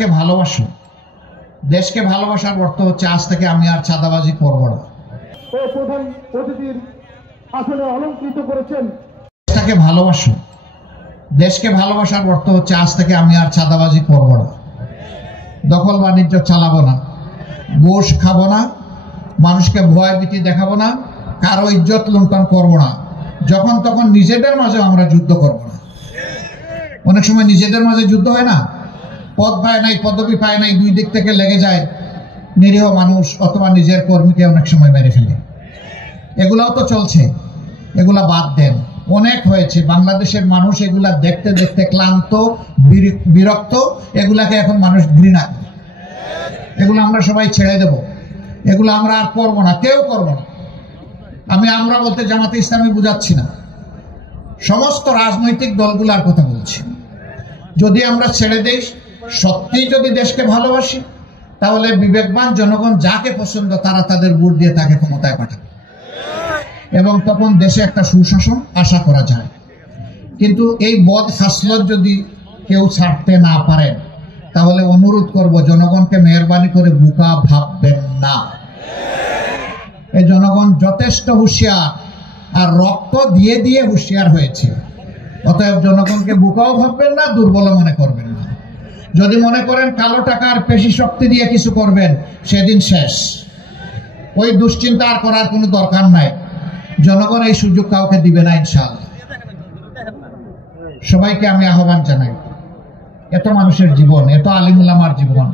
দেশটাকে ভালোবাসো। দেশকে ভালোবাসার অর্থ হচ্ছে আজ থেকে আমি আর চাঁদাবাজি করব না। প্রধান অতিথির আসনে অলঙ্কৃত করেছেন। দেশটাকে ভালোবাসো। দেশকে ভালোবাসার অর্থ হচ্ছে আজ থেকে আমি আর চাঁদাবাজি করব না, দখল বাণিজ্য চালাবো না, ঘুষ খাবো না, মানুষকে ভয় ভীতি দেখাবো না, কারো ইজ্জত লুণ্ঠন করবো না। যখন তখন নিজেদের মাঝে আমরা যুদ্ধ করবো না। অনেক সময় নিজেদের মাঝে যুদ্ধ হয় না, পদ পায় নাই, পদবি পায় নাই, দুই দিক থেকে লেগে যায়, নিরীহ মানুষ অথবা নিজের কর্মীকে অনেক সময় মেরে ফেলে। এগুলাও তো চলছে, এগুলা বাদ দেন। অনেক হয়েছে, বাংলাদেশের মানুষ এগুলা দেখতে দেখতে ক্লান্ত, বিরক্ত। এগুলাকে এখন মানুষ ঘৃণা করে। এগুলো আমরা সবাই ছেড়ে দেব, এগুলো আমরা আর করবো না, কেউ করবো না। আমরা বলতে জামাতে ইসলামী বুঝাচ্ছি না, সমস্ত রাজনৈতিক দলগুলার কথা বলছি। যদি আমরা ছেড়ে দেই, সত্যি যদি দেশকে ভালোবাসি, তাহলে বিবেকবান জনগণ যাকে পছন্দ তারা তাদের ভোট দিয়ে তাকে ক্ষমতায় পাঠাবে এবং তখন দেশে একটা সুশাসন আশা করা যায়। কিন্তু এই বদ খাসলত যদি কেউ ছাড়তে না পারেন, তাহলে অনুরোধ করব জনগণকে মেহরবানি করে বোকা ভাববেন না। এই জনগণ যথেষ্ট হুঁশিয়ার, আর রক্ত দিয়ে দিয়ে হুঁশিয়ার হয়েছে। অতএব জনগণকে বোকাও ভাববেন না, দুর্বল মনে করবেন না। যদি মনে করেন কালো টাকার পেশি শক্তি দিয়ে কিছু করবেন, সেদিন শেষ। ওই দুশ্চিন্তা আর করার কোনো দরকার নাই। জনগণ এই সুযোগ কাউকে দিবে না ইনশাআল্লাহ। সবাইকে আমি আহ্বান জানাই, এত মানুষের জীবন, এত আলিমুল্লামার জীবন,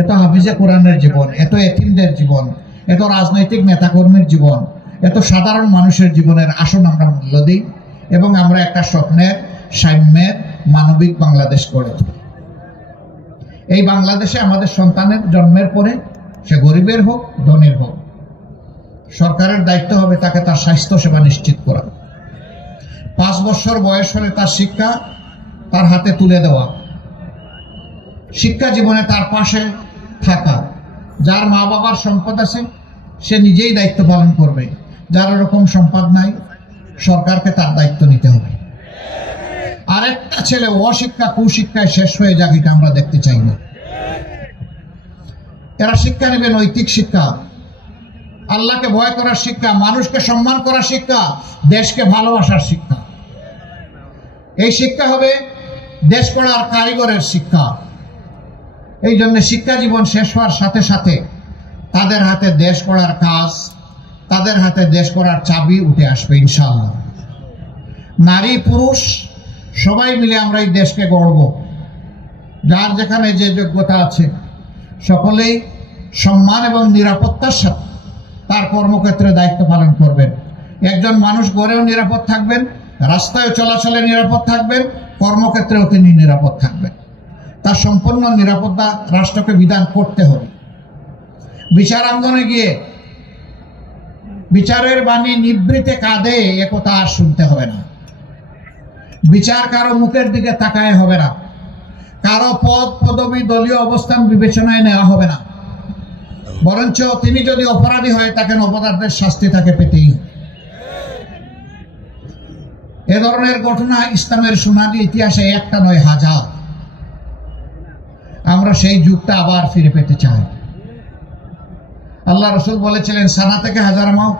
এত হাফিজে কোরআনের জীবন, এত এতিমদের জীবন, এত রাজনৈতিক নেতাকর্মীর জীবন, এত সাধারণ মানুষের জীবনের আসন আমরা মূল্য দিই এবং আমরা একটা স্বপ্নের, সাম্যের, মানবিক বাংলাদেশ গড়ে তুলি। এই বাংলাদেশে আমাদের সন্তানের জন্মের পরে, সে গরিবের হোক ধনীর হোক, সরকারের দায়িত্ব হবে তাকে তার স্বাস্থ্য সেবা নিশ্চিত করা। 5 বছর বয়স হলে তার শিক্ষা তার হাতে তুলে দেওয়া, শিক্ষা জীবনে তার পাশে থাকা। যার মা বাবার সম্পদ আছে সে নিজেই দায়িত্ব পালন করবে, যার এরকম সম্পদ নাই সরকারকে তার দায়িত্ব নিতে হবে। আরেকটা ছেলে অশিক্ষা কুশিক্ষায় শেষ হয়ে যাক, এটা আমরা দেখতে চাই না। এরা শিক্ষা নেবে নৈতিক শিক্ষা, আল্লাহকে ভয় করার শিক্ষা, মানুষকে সম্মান করার শিক্ষা, দেশকে ভালোবাসার শিক্ষা। এই শিক্ষা হবে দেশ গড়ার কারিগরের শিক্ষা। এই জন্য শিক্ষা জীবন শেষ হওয়ার সাথে সাথে তাদের হাতে দেশ গড়ার কাজ, তাদের হাতে দেশ গড়ার চাবি উঠে আসবে ইনশাআল্লাহ। নারী পুরুষ সবাই মিলে আমরা এই দেশকে গড়ব। যার যেখানে যে যোগ্যতা আছে সকলেই সম্মান এবং নিরাপত্তার সাথে তার কর্মক্ষেত্রে দায়িত্ব পালন করবেন। একজন মানুষ গড়েও নিরাপদ থাকবেন, রাস্তায় চলাচলে নিরাপদ থাকবেন, কর্মক্ষেত্রেও তিনি নিরাপদ থাকবেন। তার সম্পূর্ণ নিরাপত্তা রাষ্ট্রকে বিধান করতে হবে। বিচারাঙ্গনে গিয়ে বিচারের বাণী নিবৃতে কাঁদে, একথা আর শুনতে হবে না। বিচার কারো মুখের দিকে তাকায় হবে না, কারো পদ পদবি দলীয় অবস্থান বিবেচনায় নেওয়া হবে না। বরঞ্চ তিনি যদি অপরাধী হয় তাকে অপরাধের শাস্তি তাকে পেতেই হবে। এ ধরনের ঘটনা ইসলামের সোনালী ইতিহাসে একটা নয়, হাজার। আমরা সেই যুগটা আবার ফিরে পেতে চাই। আল্লাহ রসুল বলেছিলেন, সানা থেকে 1000 মাইল,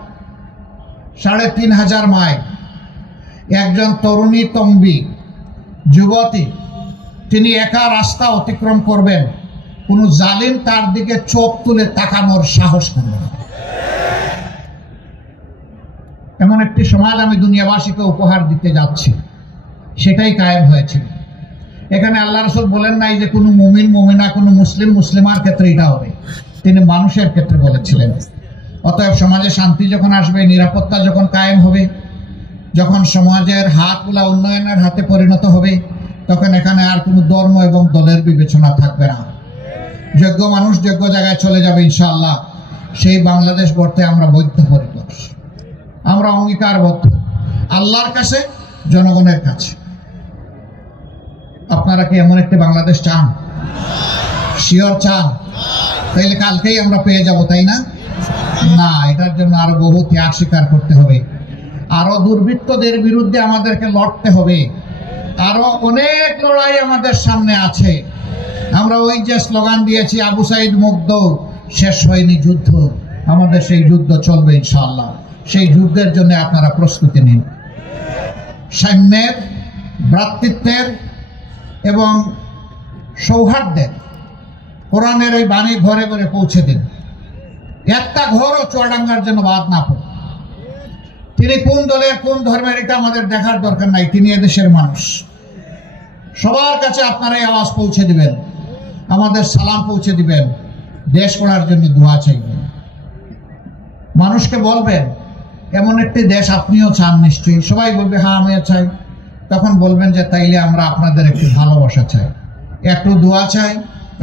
3500 মাইল। একজন তরুণী তম্বি যুবতী, তিনি একা রাস্তা অতিক্রম করবেন, কোন জালিম তার দিকে চোখ তুলে তাকানোর সাহস করবে না। এমন একটি সমাজ আমি দুনিয়াবাসীকে উপহার দিতে যাচ্ছি, সেটাই কায়েম হয়েছিল। এখানে আল্লাহ রসুল বলেন নাই যে কোনো মুমিন মুমিনা, কোনো মুসলিম মুসলিমার ক্ষেত্রে এটা হবে, তিনি মানুষের ক্ষেত্রে বলেছিলেন। অতএব সমাজে শান্তি যখন আসবে, নিরাপত্তা যখন কায়েম হবে, যখন সমাজের হাতগুলা উন্নয়নের হাতে পরিণত হবে, তখন এখানে আর কোনো ধর্ম এবং দলের বিবেচনা থাকবে না। যোগ্য মানুষ যোগ্য জায়গায় চলে যাবে ইনশাআল্লাহ। সেই বাংলাদেশ গড়তে আমরা বদ্ধপরিকর, আমরা অঙ্গীকারবদ্ধ, আল্লাহর কাছে, জনগণের কাছে। আপনারা কি এমন একটি বাংলাদেশ চান? শিওর চান? তাইলে কালকেই আমরা পেয়ে যাব, তাই না? না, এটার জন্য আরো বহু ত্যাগ স্বীকার করতে হবে, আরো দুর্বৃত্তদের বিরুদ্ধে আমাদেরকে লড়তে হবে, আরো অনেক লড়াই আমাদের সামনে আছে। আমরা ওই যে স্লোগান দিয়েছি, আবু সাইদ মুগ্ধ, শেষ হয়নি যুদ্ধ, আমাদের সেই যুদ্ধ চলবে ইনশাআল্লাহ। সেই যুদ্ধের জন্য আপনারা প্রস্তুতি নিন। সাম্যের, ভ্রাতৃত্বের এবং সৌহার্দ্যের কোরআনের এই বাণী ঘরে ঘরে পৌঁছে দিন। একটা ঘরও চুয়াডাঙ্গার জন্য বাদ না পড়ে। তিনি কোন দলের কোন ধর্মের এটা আমাদের দেখার দরকার নাই, তিনি এদেশের মানুষ। সবার কাছে আপনারা এই আওয়াজ পৌঁছে দিবেন, আমাদের সালাম পৌঁছে দিবেন, দেশ গড়ার জন্য দোয়া চাইবেন। মানুষকে বলবেন এমন একটি দেশ আপনিও চান নিশ্চয়ই। সবাই বলবে হ্যাঁ আমিও চাই। তখন বলবেন যে তাইলে আমরা আপনাদের একটু ভালোবাসা চাই, একটু দোয়া চাই,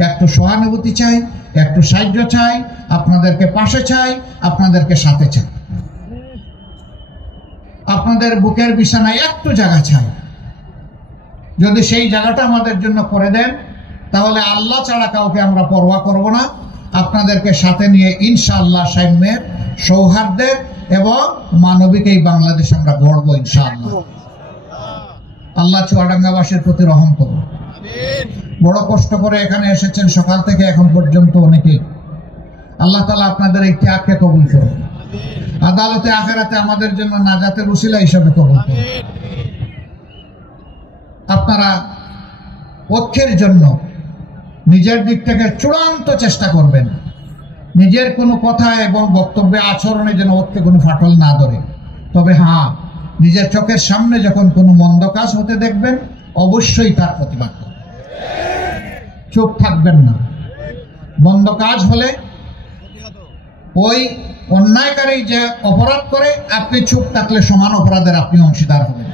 একটু সহানুভূতি চাই, একটু সাহায্য চাই, আপনাদেরকে পাশে চাই, আপনাদেরকে সাথে চাই, আপনাদের বুকের বিছানায় একটু জায়গা চাই। যদি সেই জায়গাটা আমাদের জন্য করে দেন, তাহলে আল্লাহ ছাড়া কাউকে আমরা পরোয়া করব না। আপনাদেরকে সাথে নিয়ে ইনশাআল্লাহ সাম্যের, সৌহার্দ্যের এবং মানবিক এই বাংলাদেশ আমরা গড়বো ইনশাআল্লাহ। আল্লাহ চুয়াডাঙ্গাবাসীর প্রতি রহম করুন। বড় কষ্ট করে এখানে এসেছেন সকাল থেকে এখন পর্যন্ত অনেকেই। আল্লাহ তাআলা আপনাদের এই ত্যাগকে কবুল করুন, আদালতে আখিরাতে আমাদের জন্য নাজাতের উসিলা হিসেবে কবুল করুন। আপনারা ঐক্যের জন্য নিজের দিক থেকে চূড়ান্ত চেষ্টা করবেন, নিজের কোনো কথা এবং বক্তব্যে আচরণে যেন ঐক্যে কোনো ফাটল না ধরে। তবে হ্যাঁ, নিজের চোখের সামনে যখন কোনো মন্দ কাজ হতে দেখবেন, অবশ্যই তার প্রতিবাদ করবেন, চুপ থাকবেন না। মন্দ কাজ হলে ওই অন্যায়কারী যে অপরাধ করে, আপনি চুপ থাকলে সমান অপরাধের আপনি অংশীদার হবেন।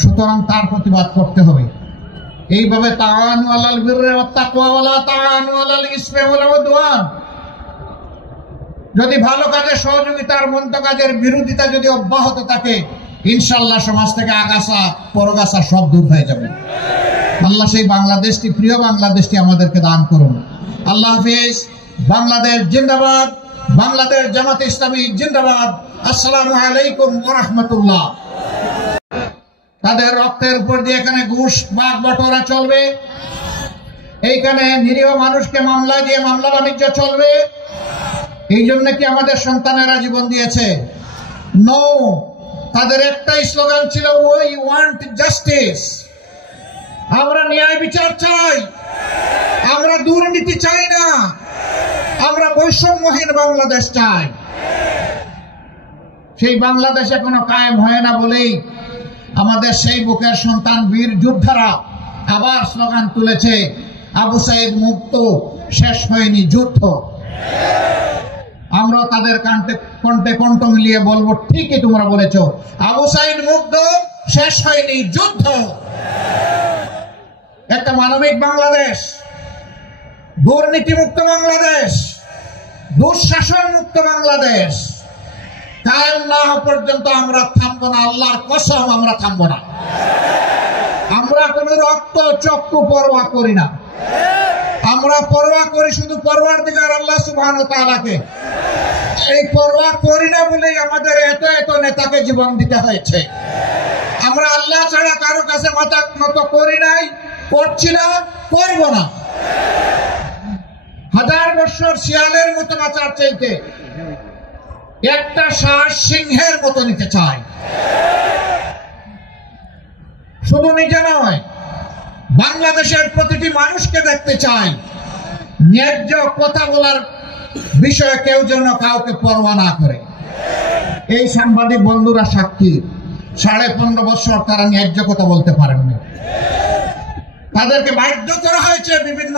সুতরাং তার প্রতিবাদ করতে হবে। এইভাবে তাআনু আলাল বিররি ওয়াত তাকওয়া ওয়া লা তাআনু আলাল ইসমি ওয়াল উদওয়ান। যদি ভালো কাজে সহযোগিতার, মন্দ কাজের বিরোধিতা যদি অব্যাহত থাকে, ইনশাআল্লাহ সমাজ থেকে আগাছা পরগাছা সব দূর হয়ে যাবে। আল্লাহ সেই বাংলাদেশটি, প্রিয় বাংলাদেশটি আমাদেরকে দান করুন। আল্লাহ হাফেজ। বাংলাদেশ জিন্দাবাদ, বাংলাদেশ জামাতে ইসলামী জিন্দাবাদ। আসসালামু আলাইকুম ওয়া রাহমাতুল্লাহ। তাদের রক্তের উপর দিয়ে এখানে ঘুষ বাগ বটরা চলবে, এইখানে নিরীহ মানুষকে মামলা দিয়ে মামলা বাণিজ্য চলবে। এই জন্য কি আমাদের সন্তানেরা জীবন দিয়েছে? নো। তাদের একটাই স্লোগান ছিল, উই ওয়ান্ট জাস্টিস। আমরা ন্যায় বিচার চাই, আমরা দুর্নীতি চাই না, আমরা বৈষম্যহীন বাংলাদেশ চাই। সেই বাংলাদেশ এখনো কায়েম হয় না বলেই আমাদের সেই বুকের সন্তান বীর যোদ্ধারা আবার স্লোগান তুলেছে, আবু সাইদ মুক্ত, শেষ হয়নি যুদ্ধ। আমরা তাদের কণ্ঠে কণ্ঠ মিলিয়ে বলবো, ঠিকই তোমরা বলেছো, আবু সাইদ মুক্ত, শেষ হয়নি যুদ্ধ। একটা মানবিক বাংলাদেশ, দুর্নীতি মুক্ত বাংলাদেশ, দুঃশাসন মুক্ত বাংলাদেশ কায়েম না হওয়া পর্যন্ত আমরা থামবো না। আল্লাহর কসম আমরা থামবো না। আমরা কোন রক্ত চক্ষু পরোয়া করি না, আমরা পরোয়া করি শুধু পরওয়ারদিগার আল্লাহ সুবহানাহু ওয়া তাআলাকে। এই পরোয়া করি না বলেই আমাদের এত এত নেতাকে জীবন দিতে হয়েছে। আমরা আল্লাহ ছাড়া কারো কাছে মাথা নত করি নাই, করছি না, করব না। হাজার বছর শিয়ালের মতো বাঁচার চাইতে একটা শ্বাস সিংহের মতো নিতে চাই। শুধু নিজে নয়, বাংলাদেশের প্রতিটি মানুষকে দেখতে চাই ন্যায্য কথা বলার বিষয়ে কেউ যেন কাউকে পরোয়া না করে। এই সাংবাদিক বন্ধুরা সাক্ষী, 15.5 বছর তারা ন্যায্য কথা বলতে পারেননি। তাদেরকে বাধ্য করা হয়েছে বিভিন্ন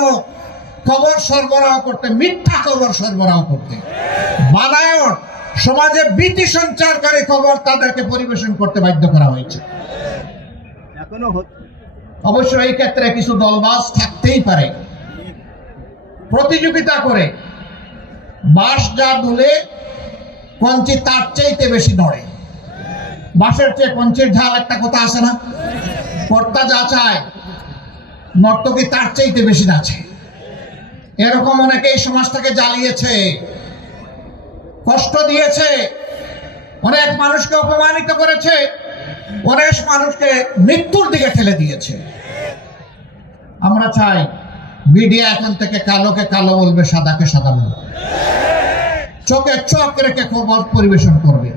খবর সরবরাহ করতে, মিথ্যা খবর সরবরাহ করতে, বানায়ট সমাজে ভীতি সঞ্চারকারী খবর তাদেরকে পরিবেশন করতে বাধ্য করা হয়েছে। অবশ্য এই ক্ষেত্রে কিছু দলবাজ থাকতেই পারে, প্রতিযোগিতা করে। বাঁশ যা দুলে কঞ্চি তার চাইতে বেশি নড়ে। বাঁশের চেয়ে কঞ্চির ঝাল একটা কথা আছে না? কর্তা যা চায় নর্তকী তার চাইতে বেশি নাচে। এরকম অনেকেই সমাজটাকে জ্বালিয়েছে, কষ্ট দিয়েছে, অনেক মানুষকে অপমানিত করেছে, অনেক মানুষকে মৃত্যুর দিকে ঠেলে দিয়েছে। আমরা চাই মিডিয়া এখন থেকে কালোকে কালো বলবে, সাদাকে সাদা বলবে, চোখে চোখ রেখে খবর পরিবেশন করবে।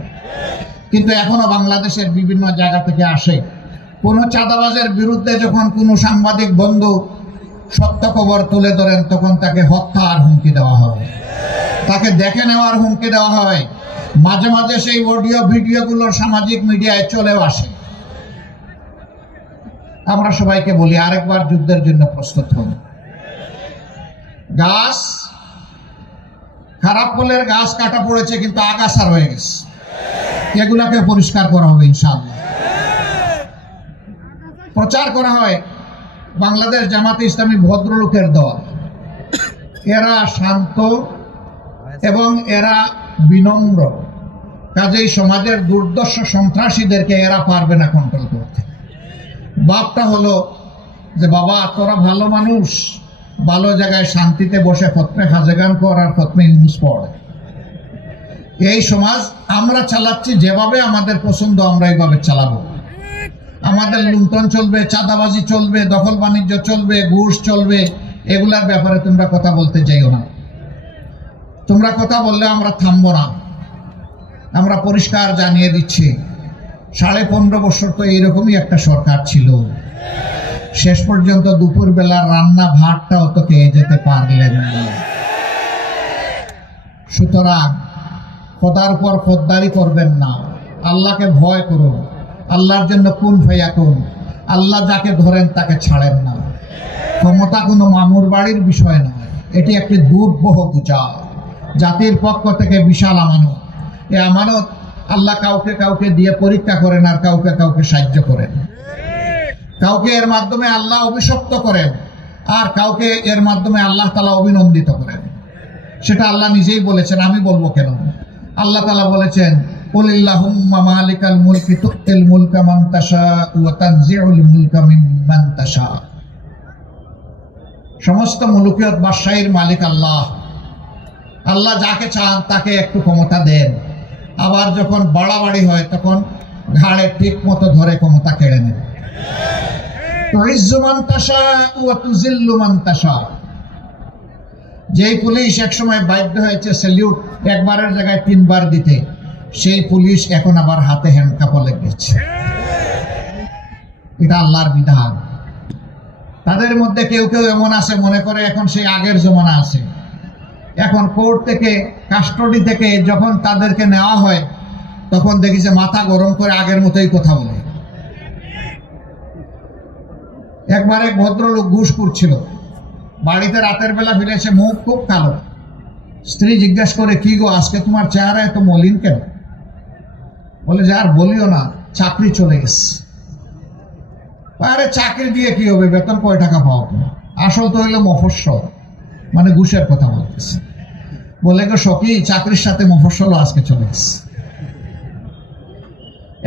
কিন্তু এখনো বাংলাদেশের বিভিন্ন জায়গা থেকে আসে, কোনো চাঁদাবাজের বিরুদ্ধে যখন কোনো সাংবাদিক বন্ধু সত্য খবর তুলে ধরেন, তখন তাকে হত্যার হুমকি দেওয়া হয়, তাকে দেখে নেওয়ার হুমকি দেওয়া হয়। মাঝে মাঝে সেই অডিও ভিডিওগুলো সামাজিক মিডিয়ায় চলেও আসে। আমরা সবাইকে বলি, আরেকবার যুদ্ধের জন্য প্রস্তুত হন। গাছ, খারাপ ফলের গাছ কাটা পড়েছে, কিন্তু আগাছা রয়ে গেছে, এগুলাকে পরিষ্কার করা হবে ইনশাআল্লাহ। প্রচার করা হয় বাংলাদেশ জামাতে ইসলামী ভদ্রলোকের দল, এরা শান্ত এবং এরা বিনম্র, কাজেই সমাজের দুর্দর্শ সন্ত্রাসীদেরকে এরা পারবে না কন্ট্রোল করতে। বাপটা হলো যে বাবা তোরা ভালো মানুষ, ভালো জায়গায় শান্তিতে বসে ফতমে খাজেগান কর আর ফতমে ইউনুস পড়। এই সমাজ আমরা চালাচ্ছি যেভাবে আমাদের পছন্দ, আমরা এইভাবে চালাবো। আমাদের লুণ্ঠন চলবে, চাঁদাবাজি চলবে, দখল বাণিজ্য চলবে, ঘুষ চলবে, এগুলার ব্যাপারে তোমরা কথা বলতে চাইও না। তোমরা কথা বললে আমরা থামবো না। আমরা পরিষ্কার জানিয়ে দিচ্ছি, 15.5 বছর তো এইরকমই একটা সরকার ছিল, শেষ পর্যন্ত দুপুর বেলার রান্না ভাতটাও তো খেয়ে যেতে পারলেন না। সুতরাং খোদার উপর খোদ্দারি করবেন না, আল্লাহকে ভয় করুন, আল্লাহর জন্য কুন ফায়াকুন। আল্লাহ যাকে ধরেন তাকে ছাড়েন না। ক্ষমতা কোনো মামুর বাড়ির বিষয় নয়, এটি একটি দুর্বহ বোঝা, জাতির পক্ষ থেকে বিশাল আমানত। এই আমানত আল্লাহ কাউকে কাউকে দিয়ে পরীক্ষা করেন আর কাউকে কাউকে সাহায্য করেন। কাউকে এর মাধ্যমে আল্লাহ অভিশপ্ত করেন আর কাউকে এর মাধ্যমে আল্লাহ তাআলা অভিনন্দিত করেন। সেটা আল্লাহ নিজেই বলেছেন, আমি বলবো কেন। আল্লাহ তাআলা বলেছেন, কুলিল্লাহুম্মা মালিকাল মুলকি তুতিল মুলকা মান তাশা ওয়া তানজিউল মুলকা মিম্মান তাশা। সমস্ত মুলকিয়ত বাদশাহীর মালিক আল্লাহ। আল্লাহ যাকে চান তাকে একটু ক্ষমতা দেন, আবার যখন বাড়াবাড়ি হয় তখন ঘাড়ে ঠিক মতো ধরে ক্ষমতা কেড়ে নেন। তুইজ্জু মান তাশা ওয়া তুযিল্লু মান তাশা। যেই পুলিশ একসময় বাধ্য হয়েছে স্যালিউট একবারের জায়গায় 3 বার দিতে, সেই পুলিশ এখন আবার হাতে হ্যান্ডকাপও লেগেছে। এটা আল্লাহর বিধান। তাদের মধ্যে কেউ কেউ এমন আছে মনে করে এখন সেই আগের জমানা আছে। এখন কোর্ট থেকে, কাস্টডি থেকে যখন তাদেরকে নেওয়া হয়, তখন দেখি যে মাথা গরম করে আগের মতোই কথা বলে। একবার এক ভদ্রলোক ঘুষ করছিল, বাড়িতে রাতের বেলা ফিরেছে, মুখ খুব কালো। স্ত্রী জিজ্ঞাসা করে, কি গো আজকে তোমার চেহারা এত মলিন কেন? বলে যে আর বলিও না, চাকরি চলে গেছে। আরে চাকরি দিয়ে কি হবে, বেতন কয় টাকা পাও তুমি? আসল তো হইলো মফস্বল, মানে ঘুষের কথা বলতেছে। বলে গো সখী, চাকরির সাথে মফস্বলও আজকে চলে গেছে।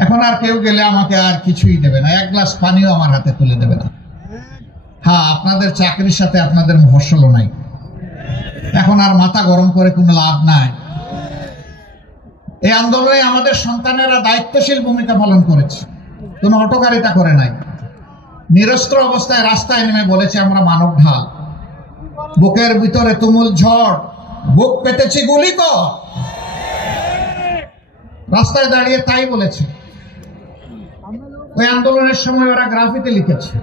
এখন আর কেউ গেলে আমাকে আর কিছুই দেবে না, 1 গ্লাস পানিও আমার হাতে তুলে দেবে না। হ্যাঁ, আপনাদের চাকরির সাথে আপনাদের মফস্বলও নাই। এখন আর মাথা গরম করে কোনো লাভ নাই। এই আন্দোলনে আমাদের সন্তানেরা দায়িত্বশীল ভূমিকা পালন করেছে, কোনো হটকারিতা করে নাই। নিরস্ত্র অবস্থায় রাস্তায় নেমে বলেছে, আমরা মানব ঢাল, বুকের ভিতরে তুমুল ঝড়, বুক পেতেছি গুলি কর। রাস্তায় দাঁড়িয়ে তাই বলেছে। ওই আন্দোলনের সময় ওরা গ্রাফিতে লিখেছে,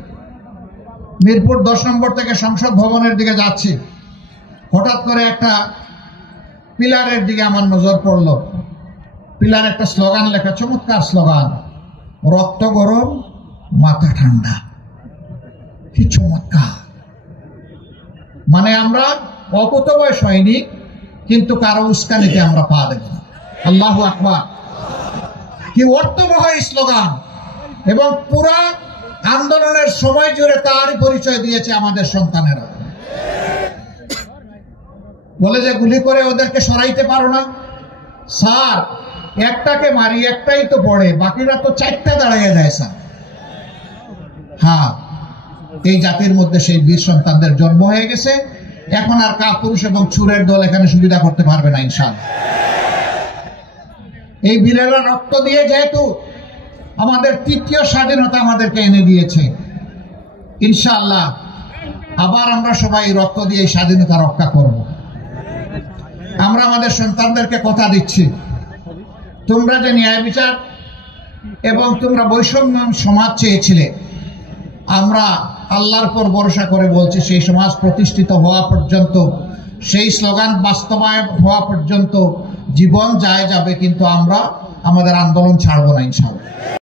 মিরপুর 10 নম্বর থেকে সংসদ ভবনের দিকে যাচ্ছি, হঠাৎ করে একটা পিলারের দিকে আমার নজর পড়লো। পিলার একটা স্লোগান লেখা, চমৎকার স্লোগান, রক্ত গরম মাথা ঠান্ডা। কি চমৎকার! মানে আমরা অকুতবয় সৈনিক, কিন্তু কারো উস্কানিতে আমরা পা দেব না। আল্লাহু আকবার! কি অর্থবহ এই স্লোগান! এবং পুরা আন্দোলনের সময় জুড়ে তারই পরিচয় দিয়েছে আমাদের সন্তানেরা। বলে যে গুলি করে ওদেরকে সরাইতে পারো না স্যার, একটাকে মারি, একটাই তো পড়ে, বাকিরা তো 4টা দাঁড়াইয়া যায় স্যার। হ্যাঁ, এই জাতির মধ্যে সেই বীর সন্তানদের জন্ম হয়ে গেছে। এখন আর কাপুরুষ এবং চুরের দল এখানে সুবিধা করতে পারবে না ইনশাআল্লাহ। এই বীরেরা রক্ত দিয়ে যেহেতু আমাদের 3য় স্বাধীনতা আমাদেরকে এনে দিয়েছে, ইনশাআল্লাহ আবার আমরা সবাই রক্ত দিয়ে এই স্বাধীনতা রক্ষা করব। আমরা আমাদের সন্তানদেরকে কথা দিচ্ছি, তোমরা যে ন্যায় বিচার এবং তোমরা বৈষম্য সমাজ চেয়েছিলে, আমরা আল্লাহর পর ভরসা করে বলছি সেই সমাজ প্রতিষ্ঠিত হওয়া পর্যন্ত, সেই স্লোগান বাস্তবায়ন হওয়া পর্যন্ত জীবন যায় যাবে, কিন্তু আমরা আমাদের আন্দোলন ছাড়বো না ইনশাআল্লাহ।